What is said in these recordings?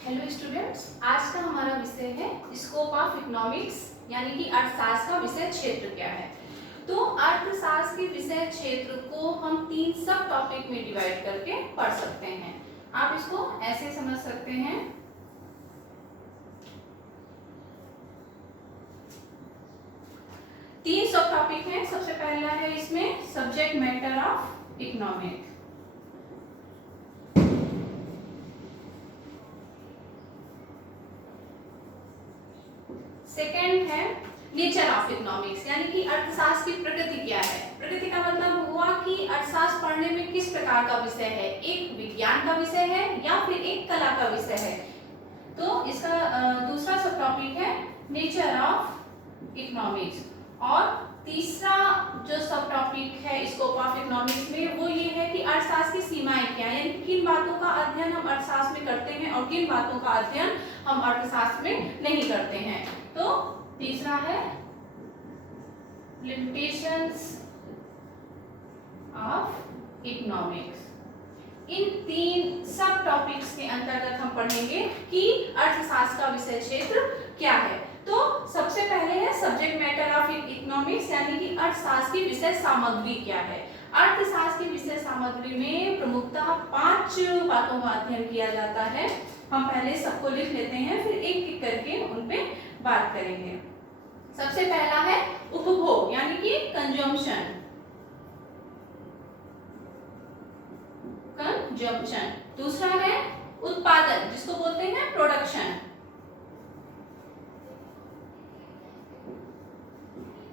Hello students, आज का हमारा विषय है स्कोप ऑफ इकोनॉमिक्स, यानी कि अर्थशास्त्र का विषय क्षेत्र क्या है। तो अर्थशास्त्र के विषय क्षेत्र को हम 3 सब टॉपिक में डिवाइड करके पढ़ सकते हैं। आप इसको ऐसे समझ सकते हैं। तीन सब टॉपिक हैं। सबसे पहला है इसमें subject matter of economics, second है नेचर ऑफ इकोनॉमिक्स, यानी कि अर्थशास्त्र की प्रकृति क्या है। प्रकृति का मतलब हुआ कि अर्थशास्त्र पढ़ने में किस प्रकार का विषय है, एक विज्ञान का विषय है या फिर एक कला का विषय है। तो इसका दूसरा सब टॉपिक है नेचर ऑफ इकोनॉमिक्स, और तीसरा जो सब टॉपिक है स्कोप ऑफ इकोनॉमिक्स में वो ये है कि अर्थशास्त्र की सीमाएं क्या है, यानी किन बातों का अध्ययन हम अर्थशास्त्र में करते हैं और किन बातों का अध्ययन हम अर्थशास्त्र में नहीं करते हैं। तो तीसरा है लिमिटेशंस ऑफ इकोनॉमिक्स। इन 3 सब टॉपिक्स के अंतर्गत हम पढ़ेंगे कि अर्थशास्त्र का विषय क्षेत्र क्या है। तो सबसे पहले है सब्जेक्ट मैटर ऑफ इकोनॉमिक्स, यानी कि अर्थशास्त्र की विषय सामग्री क्या है। अर्थशास्त्र की विषय सामग्री में प्रमुखतः 5 बातों का अध्ययन किया जाता है। हम पहले सबको लिख लेते हैं, फिर एक एक करके उन पे बात करेंगे। सबसे पहला है उपभोग, यानी कि कंजम्पशन। दूसरा है उत्पादन, जिसको बोलते हैं प्रोडक्शन।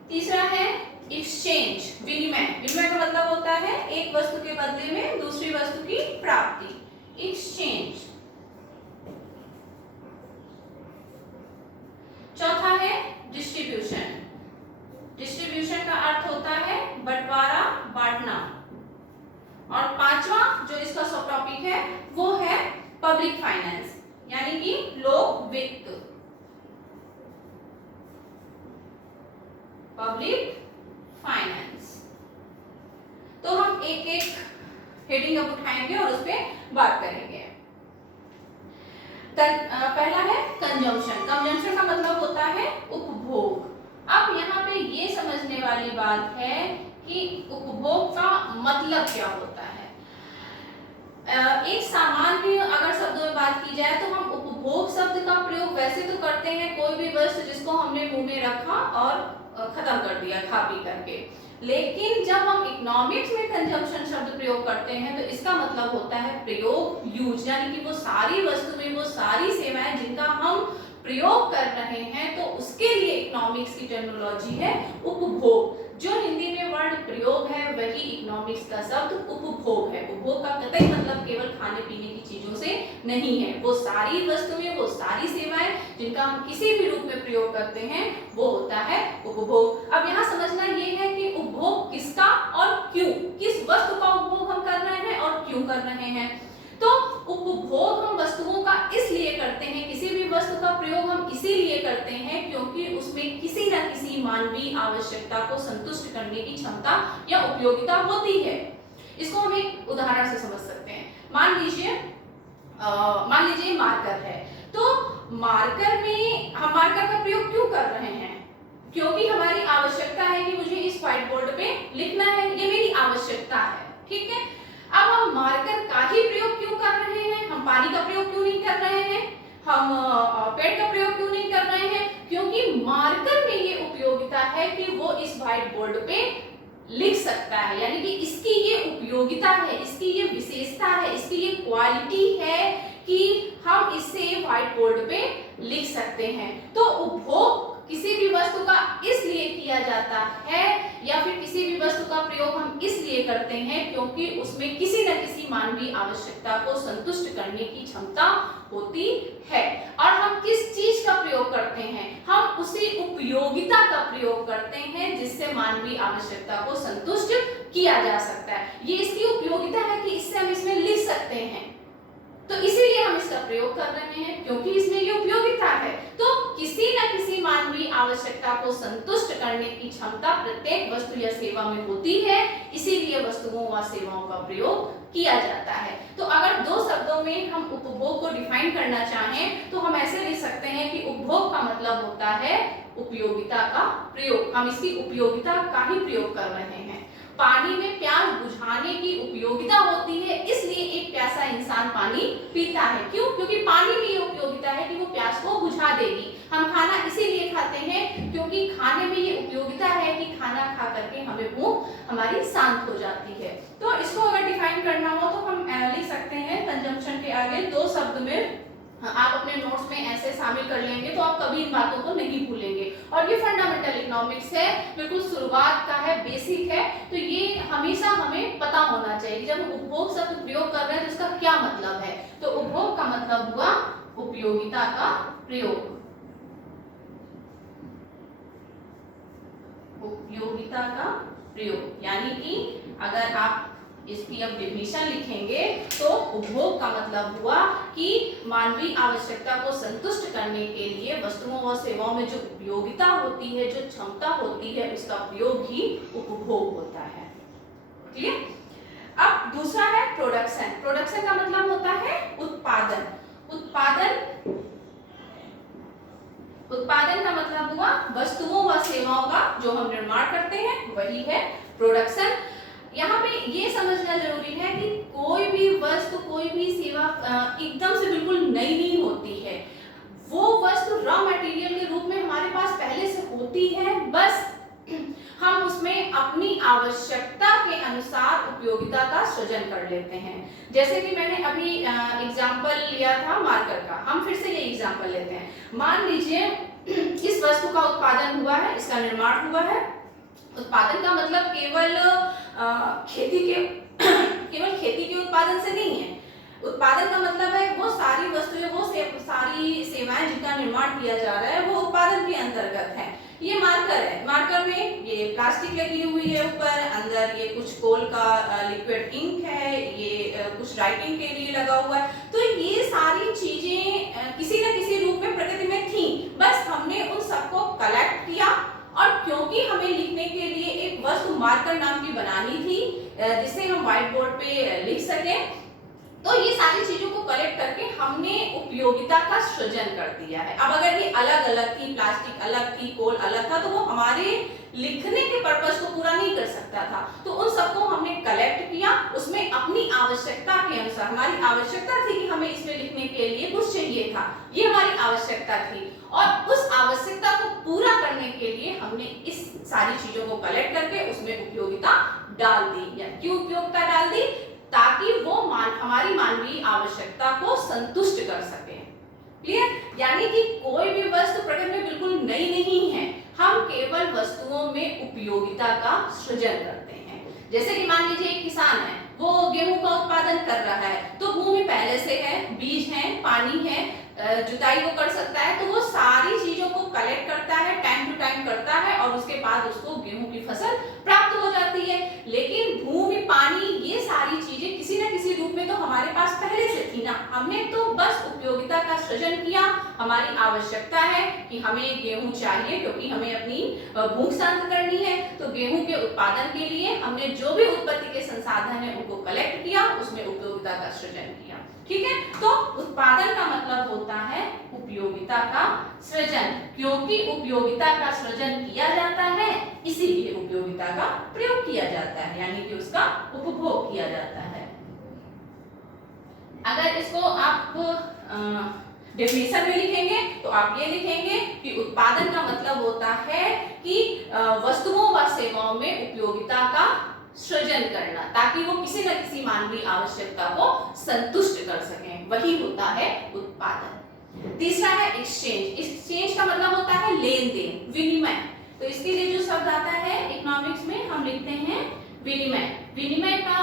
तीसरा है एक्सचेंज, विनिमय। विनिमय का मतलब होता है एक वस्तु के बदले में दूसरी वस्तु की प्राप्ति, एक्सचेंज। चौथा है डिस्ट्रीब्यूशन। डिस्ट्रीब्यूशन का अर्थ होता है बंटवारा, बांटना। और पांचवा जो इसका सब टॉपिक है वो है पब्लिक फाइनेंस, यानी कि लोक वित्त, पब्लिक फाइनेंस। तो हम एक एक हेडिंग अब उठाएंगे और उस पर बात करेंगे। पहला है कंजम्पशन। कंजम्पशन का मतलब होता है उपभोग। अब यहाँ पे ये समझने वाली बात है कि उपभोग का मतलब क्या होता है। एक सामान्य अगर शब्दों में बात की जाए तो हम उपभोग शब्द का प्रयोग वैसे तो करते हैं कोई भी वस्तु जिसको हमने मुंह में रखा और खत्म कर दिया खा पी करके, लेकिन जब हम इकोनॉमिक्स में कंजम्पशन शब्द प्रयोग करते हैं तो इसका मतलब होता है प्रयोग, यूज, यानी कि वो सारी वस्तुएं, वो सारी सेवाएं जिनका हम प्रयोग कर रहे हैं, तो उसके लिए इकोनॉमिक्स की टर्मिनोलॉजी है उपभोग। जो हिंदी में वर्ड प्रयोग है वही इकोनॉमिक्स का शब्द उपभोग है। उपभोग का कतई मतलब केवल खाने पीने की चीजों से नहीं है, वो सारी वस्तुएं, वो सारी सेवाएं जिनका हम किसी भी रूप में प्रयोग करते हैं वो होता है उपभोग। अब यहाँ समझना ये है कि उपभोग किसका और क्यों, किस वस्तु का उपभोग हम कर रहे हैं और क्यों कर रहे हैं। तो उपभोग हम वस्तुओं का इसलिए करते हैं, किसी भी वस्तु का प्रयोग हम इसीलिए करते हैं क्योंकि उसमें किसी न किसी मानवीय आवश्यकता को संतुष्ट करने की क्षमता या उपयोगिता होती है। इसको हम एक उदाहरण से समझ सकते हैं। मान लीजिए मार्कर है, तो मार्कर में हम मार्कर का प्रयोग क्यों कर रहे हैं, क्योंकि हमारी आवश्यकता है कि मुझे इस व्हाइट बोर्ड पे लिखना है, ये मेरी आवश्यकता है, ठीक है। अब हम मार्कर का ही प्रयोग क्यों कर रहे हैं, हम पानी का प्रयोग क्यों नहीं कर रहे हैं, हम पेन का प्रयोग क्यों नहीं कर रहे हैं, क्योंकि मार्कर में ये उपयोगिता है कि वो इस व्हाइट बोर्ड पे लिख सकता है, यानी कि इसकी ये उपयोगिता है, इसकी ये विशेषता है, इसकी ये क्वालिटी है कि हम इससे व्हाइट बोर्ड पे लिख सकते हैं। तो उपभोग किसी भी वस्तु का इसलिए किया जाता है या फिर किसी भी वस्तु का प्रयोग हम इसलिए करते हैं क्योंकि उसमें किसी न किसी मानवीय आवश्यकता को संतुष्ट करने की क्षमता होती है। और हम किस चीज का प्रयोग करते हैं, हम उसी उपयोगिता का प्रयोग करते हैं जिससे मानवीय आवश्यकता को संतुष्ट किया जा सकता है। ये इसकी उपयोगिता है कि इससे हम इसमें लिख सकते हैं, तो इसीलिए हम इसका प्रयोग कर रहे हैं क्योंकि इसमें ये उपयोगिता है। तो किसी न किसी मानवीय आवश्यकता को संतुष्ट करने की क्षमता प्रत्येक वस्तु या सेवा में होती है, इसीलिए वस्तुओं व सेवाओं का प्रयोग किया जाता है। तो अगर दो शब्दों में हम उपभोग को डिफाइन करना चाहें तो हम ऐसे लिख सकते हैं कि उपभोग का मतलब होता है उपयोगिता का प्रयोग। हम इसकी उपयोगिता का ही प्रयोग कर रहे हैं। पानी में प्यास बुझाने की उपयोगिता होती है, इसलिए एक प्यासा इंसान पानी पीता है। क्यों? क्योंकि पानी में ये उपयोगिता है कि वो प्यास को बुझा देगी। हम खाना इसीलिए खाते हैं क्योंकि खाने में ये उपयोगिता है कि खाना खा करके हमें भूख हमारी शांत हो जाती है। तो इसको अगर डिफाइन करना हो तो हम लिख सकते हैं कंजम्पशन के आगे दो शब्द में आप अपने नोट्स में ऐसे शामिल कर लेंगे तो आप कभी इन बातों को नहीं भूलेंगे। और ये फंडामेंटल इकोनॉमिक्स है, बिल्कुल शुरुआत का है, बेसिक है, तो ये हमेशा हमें पता होना चाहिए। जब हम उपभोग शब्द प्रयोग कर रहे हैं तो इसका क्या मतलब है। तो उपभोग का मतलब हुआ उपयोगिता का प्रयोग। उपयोगिता का प्रयोग यानी कि अगर आप इसकी अब डेफिनेशन लिखेंगे तो उपभोग का मतलब हुआ कि मानवीय आवश्यकता को संतुष्ट करने के लिए वस्तुओं और सेवाओं में जो उपयोगिता होती है, जो क्षमता होती है, उसका प्रयोग ही उपभोग होता है। क्लियर? अब दूसरा है प्रोडक्शन। प्रोडक्शन का मतलब होता है उत्पादन। उत्पादन का मतलब हुआ वस्तुओं व सेवाओं का जो हम निर्माण करते हैं वही है प्रोडक्शन। यहाँ पे ये समझना जरूरी है कि कोई भी वस्तु, कोई भी सेवा एकदम से बिल्कुल नई नहीं होती है। वो वस्तु रॉ मटेरियल के रूप में हमारे पास पहले से होती है, बस हम उसमें अपनी आवश्यकता के अनुसार उपयोगिता का सृजन कर लेते हैं। जैसे कि मैंने अभी एग्जाम्पल लिया था मार्कर का, हम फिर से ये एग्जाम्पल लेते हैं। मान लीजिए इस वस्तु का उत्पादन हुआ है, इसका निर्माण हुआ है। उत्पादन का मतलब केवल खेती के उत्पादन से नहीं है। उत्पादन का मतलब है वो सारी वस्तुएं, वो सारी सेवाएं जिनका निर्माण किया जा रहा है वो उत्पादन के अंतर्गत है। ये मार्कर है, मार्कर में ये प्लास्टिक लगी हुई है ऊपर, अंदर ये कुछ कोल का लिक्विड इंक है, ये कुछ राइटिंग के लिए लगा हुआ है। तो ये सारी चीजें किसी न किसी रूप में प्रकृति में थी, बस हमने उन सबको कलेक्ट किया और क्योंकि हमें लिखने के लिए एक वस्तु मार्कर नाम की बनानी थी जिसे हम व्हाइट बोर्ड पे लिख सके, तो ये सारी चीजों को कलेक्ट करके हमने उपयोगिता का सृजन कर दिया है। अब अगर ये अलग अलग थी, प्लास्टिक अलग थी, कोल अलग था, तो वो हमारे लिखने के पर्पस को पूरा नहीं कर सकता था। तो उन सबको हमने कलेक्ट किया, उसमें अपनी आवश्यकता के अनुसार, हमारी आवश्यकता थी कि हमें इसमें लिखने के लिए कुछ चाहिए था, ये हमारी आवश्यकता थी, और उस आवश्यकता को पूरा करने के लिए हमने इस सारी चीजों को कलेक्ट करके उसमें उपयोगिता डाल दी। या क्यों उपयोगिता डाल दी? ताकि वो हमारी मानवीय आवश्यकता को संतुष्ट कर सके। क्लियर? यानी कि कोई भी वस्तु प्रकृति में बिल्कुल नई नहीं है, हम केवल वस्तुओं में उपयोगिता का सृजन करते हैं। जैसे कि मान लीजिए एक किसान है, वो गेहूं का उत्पादन कर रहा है, तो भूमि पहले से है, बीज है, पानी है, जुताई वो कर सकता है, तो वो सारी चीजों को कलेक्ट करता है, टाइम टू टाइम करता है, और उसके बाद उसको गेहूं की फसल प्राप्त हो जाती है। लेकिन भूमि, पानी, ये सारी चीजें किसी न किसी रूप में तो हमारे पास पहले से थी ना, हमने तो बस उपयोगिता का सृजन किया। हमारी आवश्यकता है कि हमें गेहूं चाहिए क्योंकि हमें अपनी भूख शांत करनी है, तो गेहूं के उत्पादन के लिए हमने जो भी उत्पत्ति के संसाधन है उनको कलेक्ट किया, उसमें उपयोगिता का सृजन किया। ठीक है? तो उत्पादन का मतलब होता है उपयोगिता का सृजन। क्योंकि उपयोगिता का सृजन किया जाता है इसीलिए उपयोगिता का प्रयोग किया जाता है, यानी कि उसका उपभोग किया जाता है। अगर इसको आप डेफिनेशन में लिखेंगे तो आप ये लिखेंगे कि उत्पादन का मतलब होता है कि वस्तुओं व सेवाओं में उपयोगिता का सृजन करना, ताकि वो किसी न किसी मानवीय आवश्यकता को संतुष्ट कर सकें, वही होता है उत्पादन। तीसरा है एक्सचेंज। एक्सचेंज का मतलब होता है लेन देन, विनिमय। तो इसके लिए जो शब्द आता है इकोनॉमिक्स में हम लिखते हैं विनिमय। विनिमय का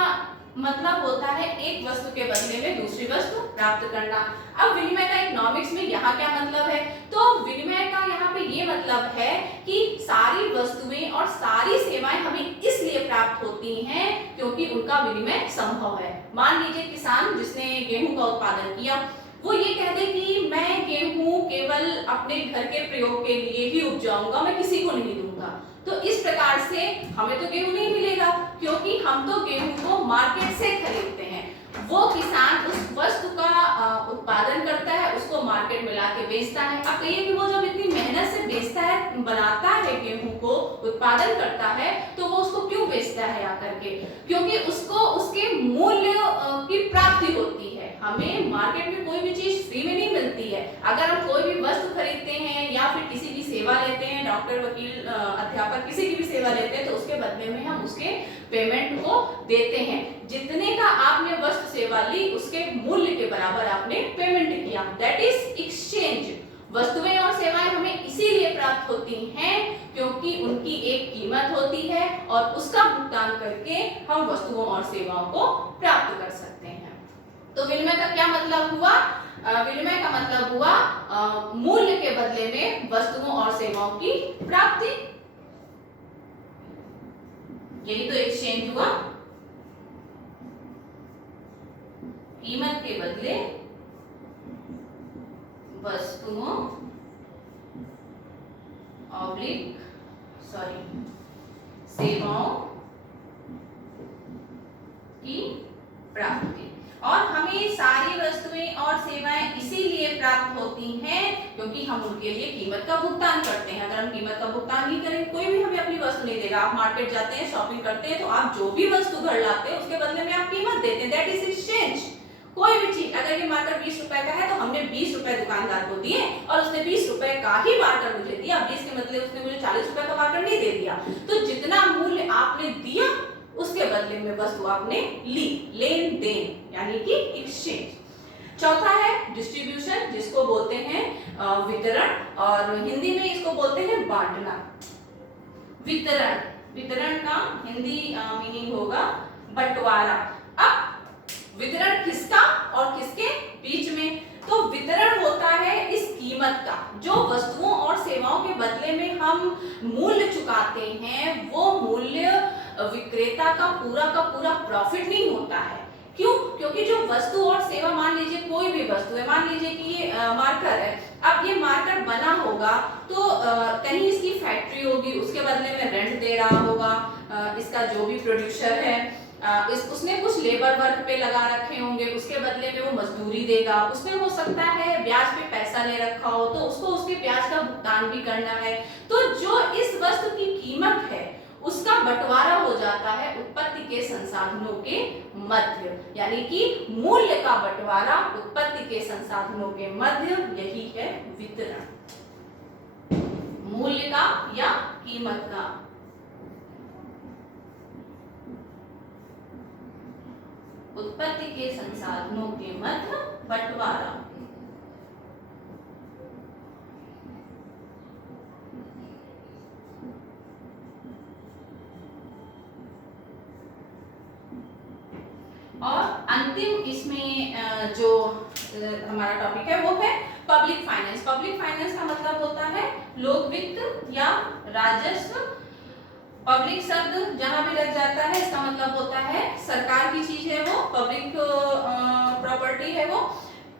मतलब होता है एक वस्तु के बदले में दूसरी वस्तु प्राप्त करना। अब विनिमय का इकोनॉमिक्स में यहाँ क्या मतलब है? तो विनिमय का यहाँ पे ये मतलब है कि सारी वस्तुएं और सारी सेवाएं हमें इसलिए प्राप्त होती हैं क्योंकि उनका विनिमय संभव है। मान लीजिए किसान जिसने गेहूं का उत्पादन किया, वो ये कह दे कि मैं गेहूं केवल अपने घर के प्रयोग के लिए ही उपजाऊंगा, मैं किसी को नहीं दूंगा, तो इस प्रकार से हमें तो गेहूं नहीं मिलेगा क्योंकि हम तो गेहूं को मार्केट से खरीदते हैं। वो किसान उस वस्तु का उत्पादन करता है, उसको मार्केट में लाके बेचता है। अब कहिए कि वो जब इतनी मेहनत से बेचता है, बनाता है, गेहूं को उत्पादन करता है, तो वो उसको क्यों बेचता है आकर के? क्योंकि उसको उसके मूल्य की प्राप्ति होती है। हमें मार्केट में कोई भी चीज फ्री में नहीं मिलती है। अगर हम कोई भी वस्तु खरीदते हैं या फिर किसी की सेवा लेते हैं, डॉक्टर, वकील, अध्यापक, किसी की भी सेवा लेते हैं, तो उसके बदले में हम उसके पेमेंट को देते हैं। जितने का आपने वस्तु सेवा ली, उसके मूल्य के बराबर आपने पेमेंट किया, दैट इज एक्सचेंज। वस्तुएं और सेवाएं हमें इसीलिए प्राप्त होती हैं क्योंकि उनकी एक कीमत होती है और उसका भुगतान करके हम वस्तुओं और सेवाओं को प्राप्त कर सकते हैं। तो विनिमय का क्या मतलब हुआ? विनिमय का मतलब हुआ मूल्य के बदले में वस्तुओं और सेवाओं की प्राप्ति। यही तो एक्सचेंज हुआ, कीमत के बदले वस्तुओं सेवाओं की प्राप्ति। और हमें सारी वस्तुएं और सेवाएं इसीलिए प्राप्त होती हैं क्योंकि हम उनके लिए कीमत का भुगतान करते हैं। अगर हम कीमत का भुगतान नहीं करें, कोई भी हमें अपनी वस्तु नहीं देगा। आप मार्केट जाते हैं, शॉपिंग करते हैं, तो आप जो भी वस्तु घर लाते हैं उसके बदले में आप कीमत देते हैं, दैट इज एक्सचेंज। कोई भी चीज, अगर ये मार्कर 20 रुपए का है तो हमने 20 रुपए दुकानदार को दिए और उसने 20 रुपए का ही मार्कर मुझे दिया। 20 के बदले उसने मुझे 40 रुपए का मार्कर नहीं दे दिया। तो जितना मूल्य आपने दिया उसके बदले में वस्तु आपने ली, लेन देन यानी कि एक्सचेंज। चौथा है डिस्ट्रीब्यूशन, जिसको बोलते हैं वितरण, और हिंदी में इसको बोलते हैं बांटना। वितरण, वितरण का हिंदी मीनिंग होगा बंटवारा। अब वितरण किसका और किसके बीच में? तो वितरण होता है इस कीमत का, जो वस्तुओं और सेवाओं के बदले में हम मूल्य चुकाते हैं, वो मूल्य विक्रेता का पूरा प्रॉफिट नहीं होता है। क्यों? क्योंकि जो वस्तु और सेवा, मान लीजिए कोई भी वस्तु है, मान लीजिए कि ये मार्कर है। अब ये मार्कर बना होगा तो कहीं इसकी फैक्ट्री होगी, उसके बदले में रेंट दे रहा होगा इसका जो भी प्रोड्यूसर है, उसने कुछ लेबर वर्क पे लगा रखे होंगे, उसके बदले में वो मजदूरी देगा। उसने हो सकता है ब्याज पे पैसा ले रखा हो, तो उसको उसके ब्याज का भुगतान भी करना है। तो जो इस वस्तु की कीमत है उसका बंटवारा हो जाता है उत्पत्ति के संसाधनों के मध्य, यानी कि मूल्य का बंटवारा उत्पत्ति के संसाधनों के मध्य, यही है वितरण। मूल्य का या कीमत का उत्पत्ति के संसाधनों के मध्य बंटवारा। और अंतिम इसमें जो हमारा टॉपिक है वो है पब्लिक फाइनेंस। पब्लिक फाइनेंस का मतलब होता है लोक वित्त या राजस्व। पब्लिक शब्द जहां भी लग जाता है इसका मतलब होता है सरकार की चीज है, वो पब्लिक प्रॉपर्टी है वो।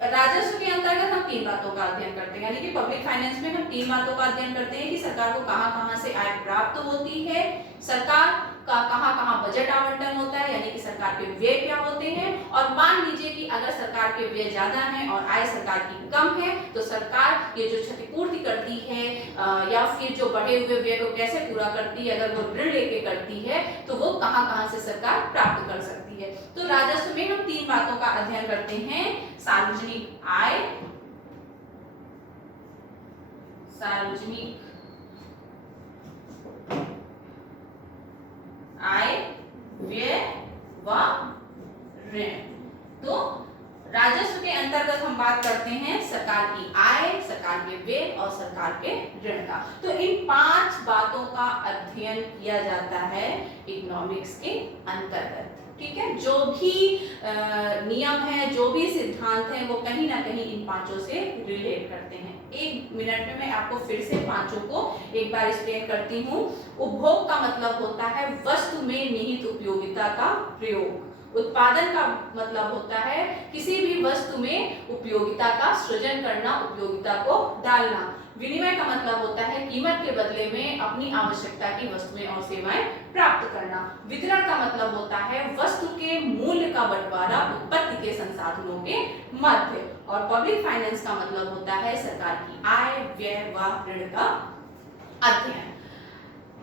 राजस्व के अंतर्गत हम तीन बातों का अध्ययन करते हैं, यानी कि पब्लिक फाइनेंस में हम तीन बातों का अध्ययन करते हैं कि सरकार को कहां-कहां से आय प्राप्त होती है, सरकार का कहां-कहां बजट आवंटन होता है, यानी कि सरकार के व्यय क्या होते हैं, और मान लीजिए कि अगर सरकार के व्यय ज्यादा हैं और आय सरकार की कम है तो सरकार ये जो क्षतिपूर्ति करती है या फिर जो बढ़े हुए व्यय को कैसे पूरा करती है, अगर वो ऋण लेके करती है तो वो कहां-कहां से सरकार प्राप्त कर सकती है। तो राजस्व में हम तीन बातों का अध्ययन करते हैं, सार्वजनिक आय, सार्वजनिक आय, व्यय व ऋण। तो राजस्व के अंतर्गत हम बात करते हैं सरकार की आय, सरकार के व्यय और सरकार के ऋण का। तो इन पांच बातों का अध्ययन किया जाता है इकोनॉमिक्स के अंतर्गत। ठीक है, जो भी नियम है, जो भी सिद्धांत है, वो कहीं ना कहीं इन पांचों से रिलेट करते हैं। एक मिनट में मैं आपको फिर से पांचों को एक बार एक्सप्लेन करती हूँ। उपभोग का मतलब होता है वस्तु में निहित उपयोगिता का प्रयोग। उत्पादन का मतलब होता है किसी भी वस्तु में उपयोगिता का सृजन करना, उपयोगिता को डालना। विनिमय का मतलब होता है कीमत के बदले में अपनी आवश्यकता की वस्तुएं और सेवाएं प्राप्त करना। वितरण का मतलब होता है वस्तु के मूल्य का बंटवारा उत्पत्ति के संसाधनों के मध्य। और पब्लिक फाइनेंस का मतलब होता है सरकार की आय, व्यय व ऋण का अध्ययन।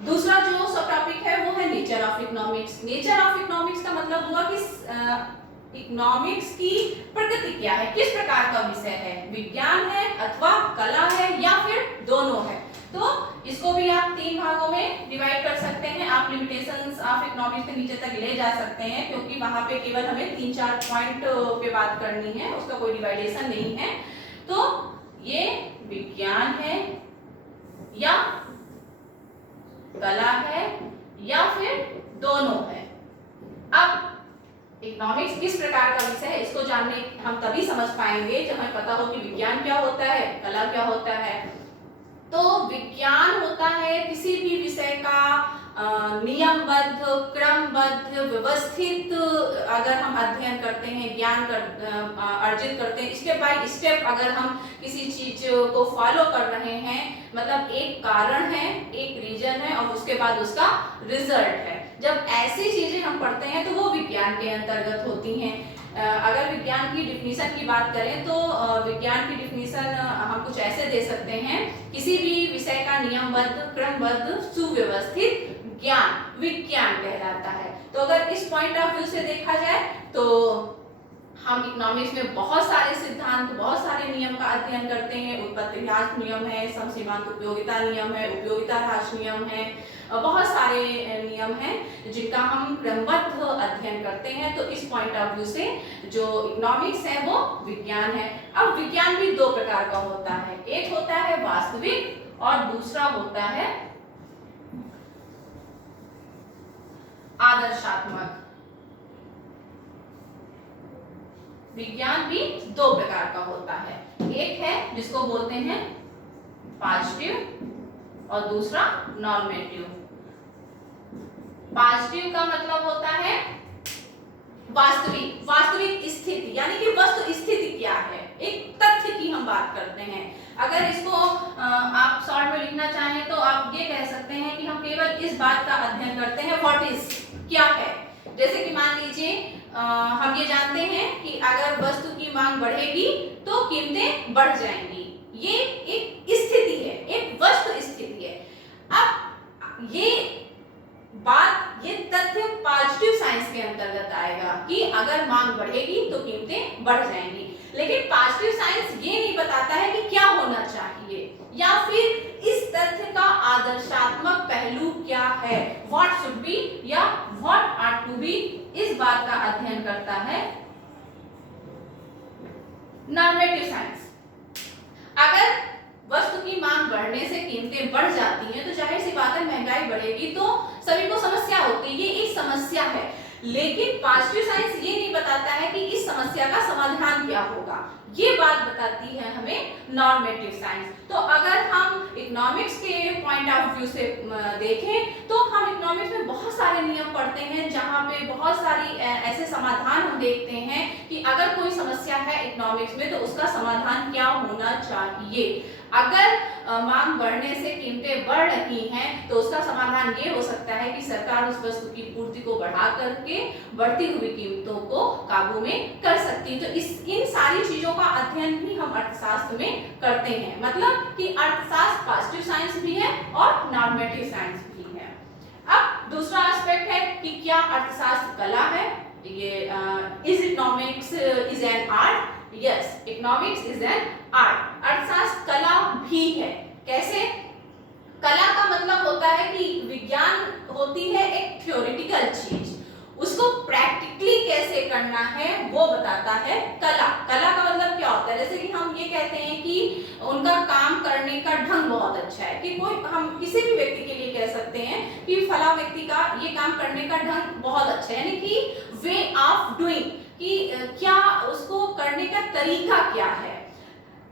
दूसरा जो सब टॉपिक है वो है nature of economics. Nature of economics का मतलब हुआ कि इकोनॉमिक्स की प्रकृति क्या है, किस प्रकार का विषय है, विज्ञान है अथवा कला है या फिर दोनों है। तो इसको भी आप 3 भागों में डिवाइड कर सकते हैं। आप लिमिटेशंस ऑफ इकोनॉमिक्स के नीचे तक ले जा सकते हैं, क्योंकि वहां पे केवल हमें 3-4 पॉइंट पे बात करनी है, उसका कोई डिवाइडेशन नहीं है। तो ये विज्ञान है या कला है या फिर दोनों है। अब इकोनॉमिक्स किस प्रकार का विषय है इसको जानने हम तभी समझ पाएंगे जब हमें पता हो कि विज्ञान क्या होता है, कला क्या होता है। तो विज्ञान होता है किसी भी विषय का नियमबद्ध, क्रमबद्ध, व्यवस्थित अगर हम अध्ययन करते हैं, ज्ञान अर्जित करते हैं, स्टेप बाय स्टेप अगर हम किसी चीज को फॉलो कर रहे हैं, मतलब एक कारण है, एक रीजन है और उसके बाद उसका रिजल्ट है। जब ऐसी चीजें हम पढ़ते हैं तो वो विज्ञान के अंतर्गत होती हैं। अगर विज्ञान की डिफिनीशन की बात करें तो विज्ञान की डिफिनीशन हम कुछ ऐसे दे सकते हैं, किसी भी विषय का नियमबद्ध, क्रमबद्ध, सुव्यवस्थित ज्ञान विज्ञान कहलाता है। तो अगर इस पॉइंट ऑफ व्यू से देखा जाए तो हम इकोनॉमिक्स में बहुत सारे सिद्धांत, बहुत सारे नियम का अध्ययन करते हैं। उत्पत्ति ह्रास नियम है, समसीमांत उपयोगिता नियम है, उपयोगिता ह्रास नियम है, बहुत सारे नियम हैं जिनका हम क्रमबद्ध अध्ययन करते हैं। तो इस पॉइंट ऑफ व्यू से जो इकोनॉमिक्स है वो विज्ञान है। अब विज्ञान भी 2 प्रकार का होता है, एक होता है वास्तविक और दूसरा होता है आदर्शात्मक। विज्ञान भी 2 प्रकार का होता है, एक है जिसको बोलते हैं पॉजिटिव और दूसरा नॉर्मेटिव। पॉजिटिव का मतलब होता है वास्तविक स्थिति, यानी कि वस्तु स्थिति क्या है, एक तथ्य की हम बात करते हैं। अगर इसको आप शॉर्ट में लिखना चाहें तो आप ये कह सकते हैं कि हम केवल इस बात का अध्ययन करते हैं, व्हाट इज, क्या है। जैसे कि मान लीजिए हम ये जानते हैं कि अगर वस्तु की मांग बढ़ेगी तो कीमतें बढ़ जाएंगी, ये एक स्थिति है, एक वस्तु स्थिति है। अब ये बात, ये तथ्य पॉजिटिव साइंस के अंतर्गत आएगा कि अगर मांग बढ़ेगी तो कीमतें बढ़ जाएंगी। लेकिन पॉजिटिव साइंस ये नहीं बताता है कि क्या होना चाहिए या फिर इस तथ्य का आदर्शात्मक पहलू क्या है, व्हाट शुड बी या व्हाट आर टू बी, इस बात का अध्ययन करता है नॉर्मेटिव साइंस। अगर वस्तु की मांग बढ़ने से कीमतें बढ़ जाती हैं तो जाहिर सी बात है महंगाई बढ़ेगी तो सभी को समस्या होती है, ये एक समस्या है। लेकिन पॉजिटिव साइंस ये नहीं बताता है कि इस समस्या का समाधान क्या होगा, ये बात बताती है हमें नॉर्मेटिव साइंस। तो अगर हम इकोनॉमिक्स के पॉइंट ऑफ व्यू से देखें तो हम इकोनॉमिक्स में बहुत सारे नियम पढ़ते हैं जहाँ पे बहुत सारी ऐसे समाधान हम देखते हैं कि अगर कोई समस्या है इकोनॉमिक्स में तो उसका समाधान क्या होना चाहिए। अगर मांग बढ़ने से कीमतें बढ़ रही हैं तो उसका समाधान ये हो सकता है कि सरकार उस वस्तु की पूर्ति को बढ़ा करके बढ़ती हुई कीमतों को काबू में कर सकती है। तो इन सारी चीजों का अध्ययन भी हम अर्थशास्त्र में करते हैं, मतलब कि अर्थशास्त्र पॉजिटिव साइंस भी है और नॉर्मेटिव साइंस भी है। अब दूसरा एस्पेक्ट है कि क्या अर्थशास्त्र कला है, ये is economics is an art. Yes, economics is an art. अर्थशास्त्र कला भी है। कैसे? कला का मतलब होता है कि विज्ञान होती है एक थ्योरेटिकल चीज, उसको प्रैक्टिकली कैसे करना है वो बताता है कला। कला का मतलब क्या होता है? जैसे कि हम ये कहते हैं कि उनका काम करने का ढंग बहुत अच्छा है, कि कोई हम किसी भी व्यक्ति के लिए कह सकते हैं कि फला व्यक्ति का ये काम करने का ढंग बहुत अच्छा है, यानी कि वे ऑफ डूइंग, कि क्या उसको करने का तरीका क्या है।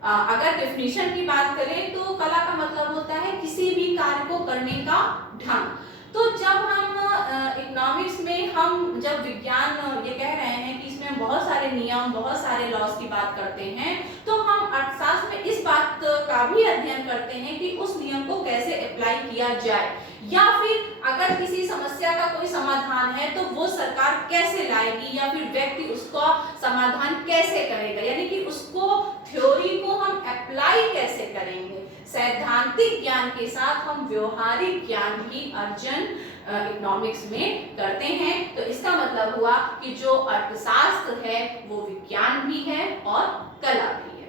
अगर डेफिनेशन की बात करें तो कला का मतलब होता है किसी भी कार्य को करने का ढंग। तो जब हम इकोनॉमिक्स में हम जब विज्ञान ये कह रहे हैं कि इसमें हम बहुत सारे नियम, बहुत सारे लॉस की बात करते हैं, तो हम अर्थशास्त्र में इस बात का भी अध्ययन करते हैं कि उस नियम को कैसे अप्लाई किया जाए, या फिर अगर किसी समस्या का कोई समाधान है तो वो सरकार कैसे लाएगी या फिर व्यक्ति उसका समाधान कैसे करेगा, यानी कि उसको थ्योरी को हम अप्लाई कैसे करेंगे। सैद्धांतिक ज्ञान के साथ हम व्यवहारिक ज्ञान भी अर्जन इकोनॉमिक्स में करते हैं। तो इसका मतलब हुआ कि जो अर्थशास्त्र है वो विज्ञान भी है और कला भी है।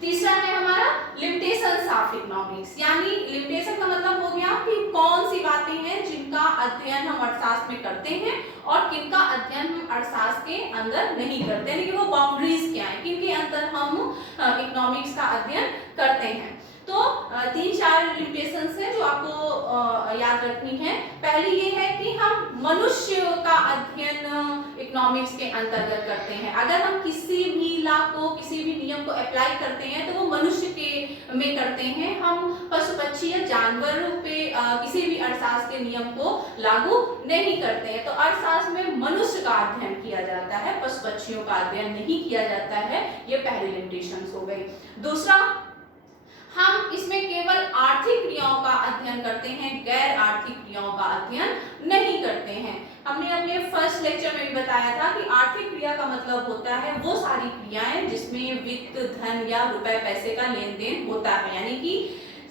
तीसरा है हमारा लिमिटेशंस ऑफ इकोनॉमिक्स, यानी लिमिटेशन का मतलब हो गया कि कौन सी बातें हैं जिनका अध्ययन हम अर्थशास्त्र में करते हैं और किनका अध्ययन हम अर्थशास्त्र के अंदर नहीं करते, यानी कि वो बाउंड्रीज क्या है, किनके अंदर हम इकोनॉमिक्स का अध्ययन करते हैं। तो 3-4 लिमिटेशंस हैं जो आपको याद रखनी है। पहली ये है कि हम मनुष्य का अध्ययन इकोनॉमिक्स के अंतर्गत करते हैं। अगर हम किसी भी लॉ को, किसी भी नियम को अप्लाई करते हैं तो वो मनुष्य के में करते हैं। हम पशु पक्षी या जानवरों पे किसी भी अर्थशास्त्र के नियम को लागू नहीं करते हैं। तो अर्थशास्त्र में मनुष्य का अध्ययन किया जाता है, पशु पक्षियों का अध्ययन नहीं किया जाता है। ये पहली लिमिटेशन हो गई। दूसरा, हम इसमें केवल आर्थिक क्रियाओं का अध्ययन करते हैं, गैर आर्थिक क्रियाओं का अध्ययन नहीं करते हैं। हमने अपने फर्स्ट लेक्चर में भी बताया था कि आर्थिक क्रिया का मतलब होता है वो सारी क्रियाएं जिसमें वित्त, धन या रुपए पैसे का लेन देन होता है, यानी कि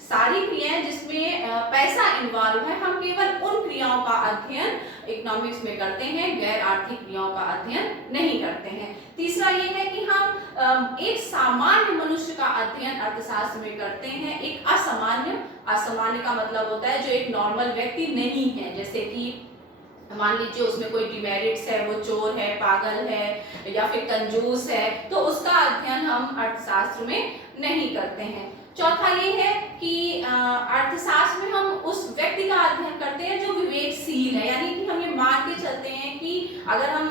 सारी क्रियाएं जिसमें पैसा इन्वॉल्व है, हम केवल उन क्रियाओं का अध्ययन इकोनॉमिक्स में करते हैं, गैर आर्थिक क्रियाओं का अध्ययन नहीं करते हैं। तीसरा ये है कि हम एक सामान्य मनुष्य का अध्ययन अर्थशास्त्र में करते हैं, एक असामान्य का मतलब होता है जो एक नॉर्मल व्यक्ति नहीं है, जैसे कि मान लीजिए उसमें कोई डिमेरिट्स है, वो चोर है, पागल है या फिर कंजूस है, तो उसका अध्ययन हम अर्थशास्त्र में नहीं करते हैं। चौथा ये है कि अर्थशास्त्र में हम उस व्यक्ति का अध्ययन करते हैं जो विवेकशील है, यानी कि हम ये मान के चलते हैं कि अगर हम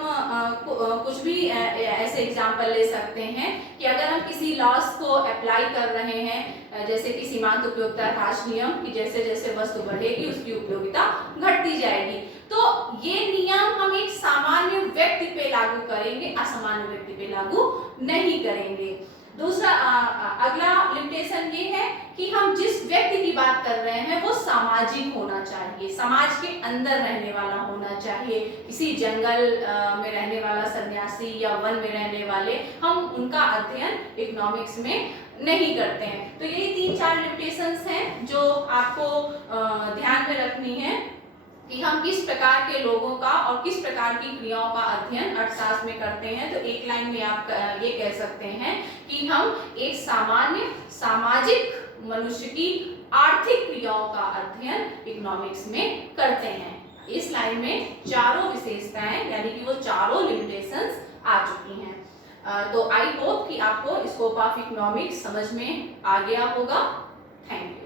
कुछ भी ऐसे एग्जाम्पल ले सकते हैं कि अगर हम किसी लॉस को अप्लाई कर रहे हैं, जैसे कि सीमांत उपयोगिता ह्रास नियम कि जैसे जैसे वस्तु बढ़ेगी उसकी उपयोगिता घटती जाएगी, तो ये नियम हम एक सामान्य व्यक्ति पे लागू करेंगे, असामान्य व्यक्ति पे लागू नहीं करेंगे। दूसरा अगला लिमिटेशन ये है कि हम जिस व्यक्ति की बात कर रहे हैं वो सामाजिक होना चाहिए, समाज के अंदर रहने वाला होना चाहिए। किसी जंगल में रहने वाला सन्यासी या वन में रहने वाले, हम उनका अध्ययन इकोनॉमिक्स में नहीं करते हैं। तो यही 3-4 लिमिटेशंस हैं जो आपको ध्यान में रखनी है कि हम किस प्रकार के लोगों का और किस प्रकार की क्रियाओं का अध्ययन अर्थशास्त्र में करते हैं। तो एक लाइन में आप ये कह सकते हैं कि हम एक सामान्य सामाजिक मनुष्य की आर्थिक क्रियाओं का अध्ययन इकोनॉमिक्स में करते हैं। इस लाइन में चारों विशेषताएं यानी कि वो चारों लिमिटेशंस आ चुकी हैं। तो आई होप कि आपको स्कोप ऑफ इकोनॉमिक्स समझ में आ गया होगा। Thank you.